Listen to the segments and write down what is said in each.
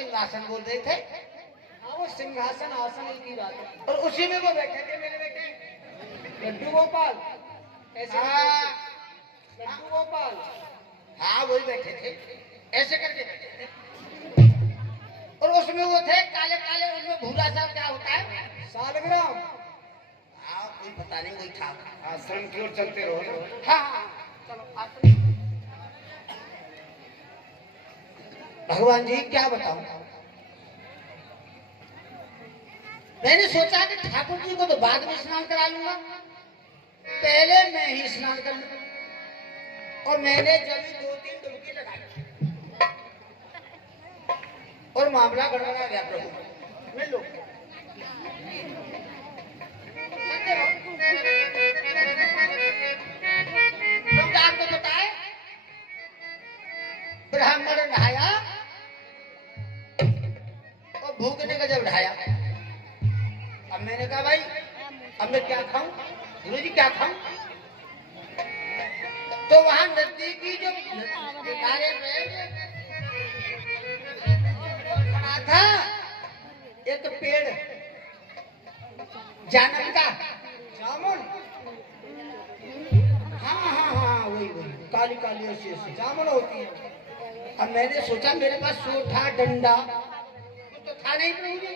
सिंहासन बोल रहे थे। हाँ वो सिंहासन आसन ही की बात है। और उसी में वो बैठे थे मेरे बेटे लड्डू गोपाल ऐसे हाँ लड्डू गोपाल। हाँ वही बैठे थे, ऐसे करके बैठे थे। और उसमें वो थे काले काले, उसमें भूरा सा क्या होता है, सालग्राम। हाँ कोई पता नहीं, वही था। आश्रम की ओर चलते रहो। हाँ हाँ चलो आश्रम। भगवान जी क्या बताऊं, मैंने सोचा कि ठाकुर जी को तो बाद में स्नान करा लूंगा, पहले मैं ही स्नान कर लूं। और मैंने जब ही 2-3 डुबकी लगाई और मामला गड़बड़ा गया। प्रभु मिल लो, क्योंकि आपको पता है ब्राह्मण नहाया और भूखने का जब ढाया। अब मैंने कहा भाई अब मैं क्या खाऊं, गुरु जी क्या खाऊं। तो वहां नजदीकी जो किनारे में खड़ा था एक पेड़ जानन का, जामुन। हाँ हाँ हाँ वही वही काली काली ऐसी ऐसी जामुन होती है। अब मैंने सोचा मेरे पास सोठा डंडा तो था नहीं प्रभु जी।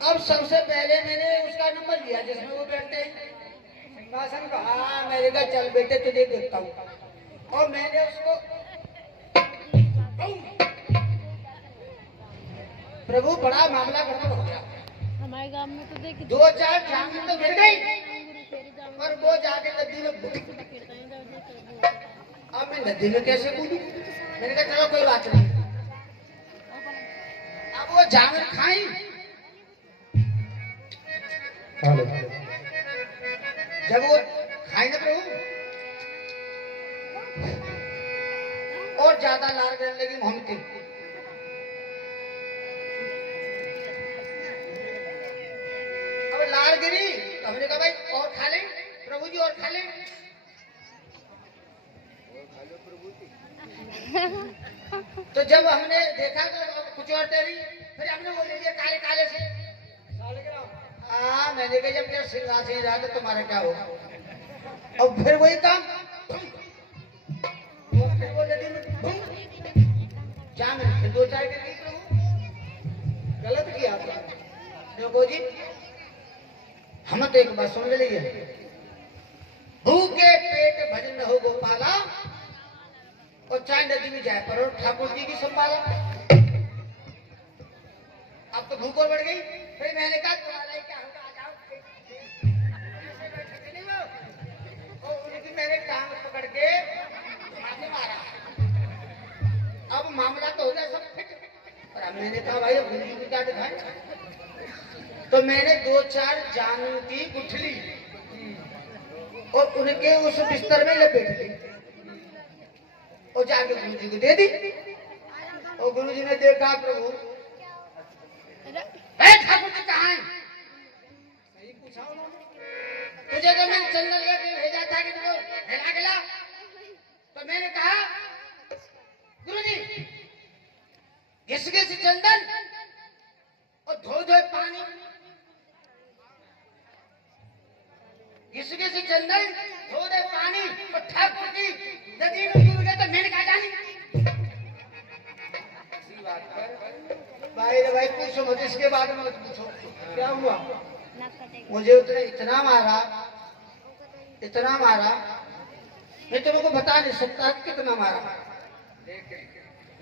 अब सबसे पहले मैंने उसका नंबर लिया जिसमें वो बैठते हैं सिंहासन का। हाँ मैंने कहा चल बेटे तुझे देखता हूँ। और मैंने उसको प्रभु बड़ा मामला गड़बड़ हो गया। हमारे गांव में तो देखिए 2-4 जामुन तो गिर गई और वो जाके नदी में, अब मैं नदी में कैसे कूदूं। मैंने कहा चलो कोई बात नहीं। अब वो जामुन खाई जब वो खाई ना प्रभु और ज्यादा लार गिरने लगी मुंह की। अब लार गिरी तो हमने कहा भाई और खा ले प्रभु जी, और खा ले। तो जब हमने देखा तो कुछ और तेरी, फिर हमने वो ले लिया काले काले से सालग्राम। हाँ मैंने कहा जब मेरा सिंहासन रहा तो तुम्हारा क्या होगा। और फिर वही काम, फिर वो नदी में जामुन फिर 2-4 गिर गई प्रभु। गलत किया आपने। देखो जी हम तो एक बात सुन ले लीजिए, भूखे पेट भजन हो गोपाला और चाहे नदी में जाए पर ठाकुर जी की संभाला। अब तो भूख और बढ़ गई। फिर मैंने कहा तुम्हारा क्या होगा, आ जाओ। ऐसे बैठे थे नहीं वो, और उनकी मैंने टांग पकड़ के माथे मारा। अब मामला तो हो गया सब फिट। और अब मैंने कहा भाई गुरु जी को क्या दिखाए। तो मैंने 2-4 जामुन की गुठली और उनके उस बिस्तर में लपेट ली और जाके गुरु जी को दे दी। और गुरु जी ने देखा प्रभु ठाकुर जी कहाँ है। सही पूछा उन्होंने। तुझे तो मैंने चंदन लेके भेजा था कि तुझे हिला गिला। तो मैंने कहा गुरु जी घिस घिस चंदन और धो धो पानी, घिस घिस चंदन धो दे पानी और ठाकुर जी नदी में डूब गए। तो मैंने कहा जानी इसी बात पर भाई रे भाई पूछो मत, इसके बाद में मत पूछो क्या हुआ। नाक कटेगा। मुझे उतने इतना मारा मैं तुमको बता नहीं सकता कितना मारा।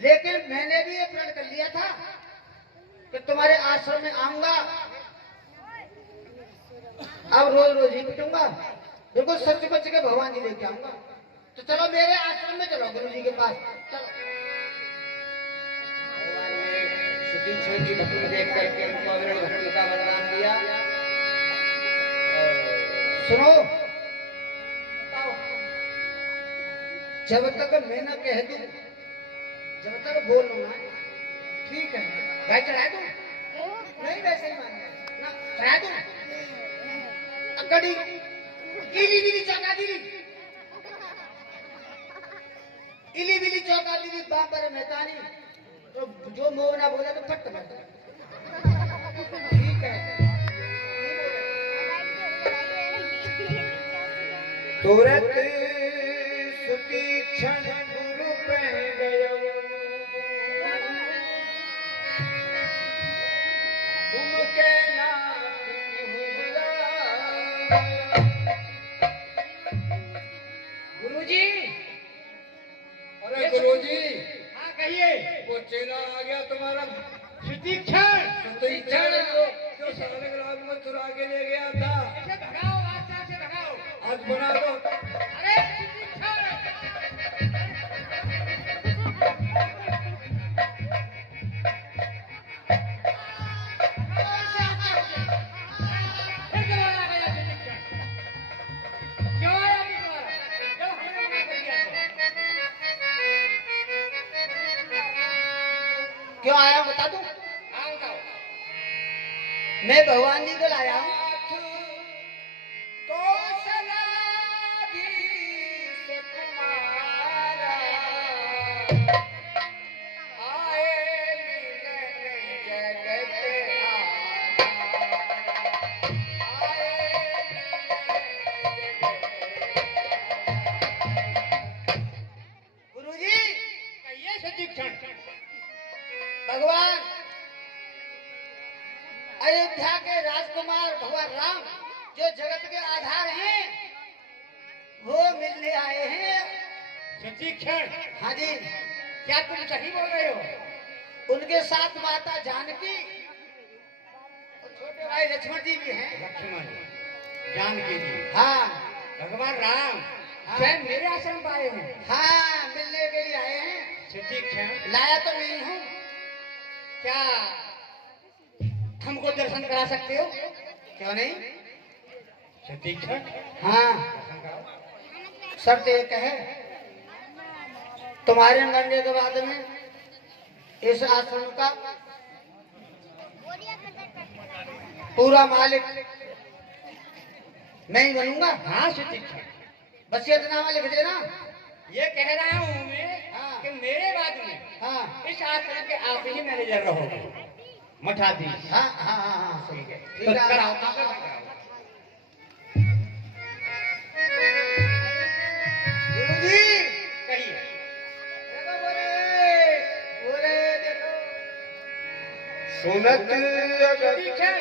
लेकिन मैंने भी ये प्रण कर लिया था कि तुम्हारे आश्रम में आऊंगा, अब रोज रोज ही पिटूंगा, बिल्कुल सच बच के भगवान जी लेके आऊंगा। तो चलो मेरे आश्रम में चलो गुरु जी के पास चलो। भगवान ने सुतीक्षण की भक्ति देख करके उनको अविरल भक्ति का वरदान दिया। सुनो बताओ, जब तक मैं न कह दूं, जब तक बोल लूं ना, ठीक है भाई चढ़ा दूं नहीं वैसे ही मानना। ना, चढ़ा दूं अकड़ी इली बिली चौका दी, इली बिली चौका दी बाबर मेहतानी। तो जो मोह ना बोले तो फट मत ठीक है तुरत सुतीक्षण गुरु पह गयो तुमके नाथ हुबला गुरुजी अरे गुरुजी हाँ कहिए वो चेला आ गया तुम्हारा सुतीक्षण सुतीक्षण जो सालग्राम में चुरा के ले गया था इसे भगाओ आचार से भगाओ आज बना दो अरे सुतीक्षण फिर दोबारा आ गया सुतीक्षण क्यों आया तू दोबारा जब हमने मना कर दिया तो क्यों आया बता दूं हाँ बताओ मैं भगवान जी को लाया हूँ गुरुजी कहिए सुतीक्षण भगवान अयोध्या के राजकुमार भगवान राम जो जगत के आधार हैं वो मिलने आए हैं सुतीक्षण हाँ जी क्या तुम सही बोल रहे हो उनके साथ माता जानकी और छोटे भाई लक्ष्मण जी भी हैं लक्ष्मण जानकी जी हाँ भगवान राम हाँ। स्वयं मेरे आश्रम पर आए हैं हाँ मिलने के लिए आए हैं सुतीक्षण लाया तो नहीं हूँ क्या हमको दर्शन करा सकते हो क्यों नहीं सुतीक्षण हाँ शर्त एक है तुम्हारे मरने के बाद में इस आश्रम का पूरा मालिक मैं ही बनूंगा हाँ सुतीक्षण वसीयतनामा लिख देना ये कह रहा हूँ मैं हाँ। कि मेरे बाद में हाँ इस आश्रम के आप ही मैनेजर रहोगे मठाधीश हाँ हाँ हाँ हाँ ठीक है ठीक है। कराओ कराओ गुरुजी कहिए देखो बोले देखो सुनत सुतीक्षण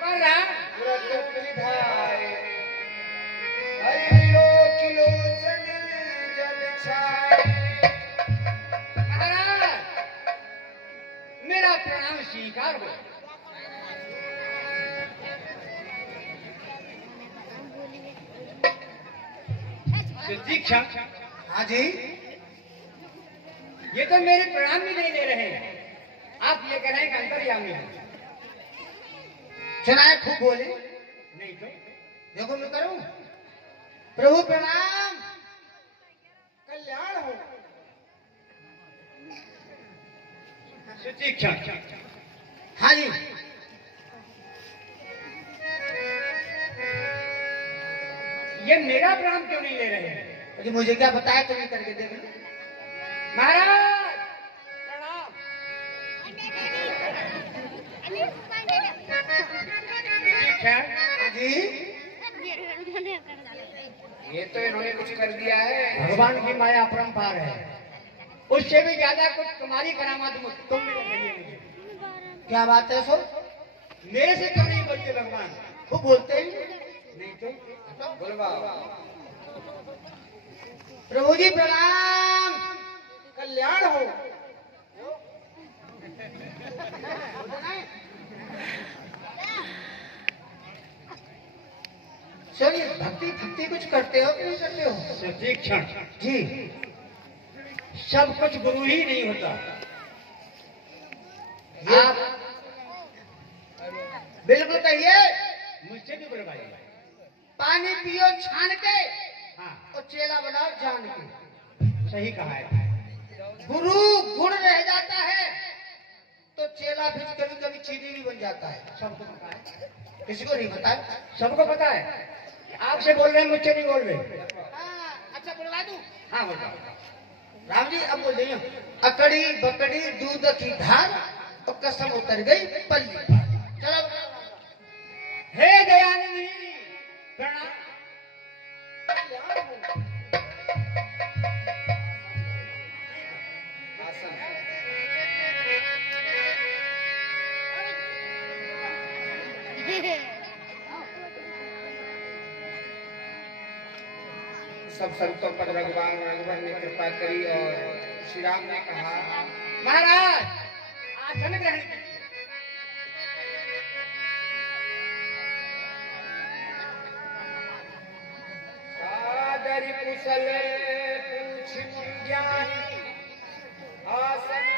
भगवान राम महाराज मेरा प्रणाम स्वीकार हो सुतीक्षण हाँ जी ये तो मेरे प्रणाम भी नहीं दे रहे हैं आप ये कह रहे हैं कि अंतर्यामी हैं सुनाए खूब बोले नहीं तो देखो मैं करूं प्रभु प्रणाम कल्याण हो सुतीक्षण हाँ जी ये मेरा प्रणाम क्यों नहीं ले रहे हैं अरे मुझे क्या बताया तुम्हें करके देख लो महाराज प्रणाम सुतीक्षण हाँ जी ये तो इन्होंने कुछ कर दिया है भगवान की माया अपरंपार है उससे भी ज्यादा कुछ तुम्हारी करामात तुम भी कहिए मुझे क्या बात है सो मेरे से क्यों नहीं बोलते भगवान खूब बोलते हैं नहीं तो बोलवाओ प्रभु जी प्रणाम कल्याण हो सुनिए भक्ति भक्ति कुछ करते हो कि नहीं करते हो सुतीक्षण जी सब कुछ गुरु ही नहीं होता आप बिल्कुल कहिए मुझसे भी बुलवाइए पानी पियो छान के हाँ और चेला बनाओ जान के सही कहा है गुरु गुण रह जाता है तो चेला भी कभी कभी चीनी भी बन जाता है सबको पता है किसी को नहीं पता है सबको पता है आपसे बोल रहे हैं मुझसे नहीं बोल रहे अच्छा बुलवा दूं हाँ बताओ राम जी अब बोल रही अकड़ी बकड़ी दूध की धार और कसम उतर गई पल्ली पर। चलो हे दयानिधि प्रणाम। सब संतों पर भगवान रघुवर ने कृपा करी और श्री राम ने कहा महाराज आसन ग्रहण कीजिए। सादर कुशल पूछ ज्ञान आसन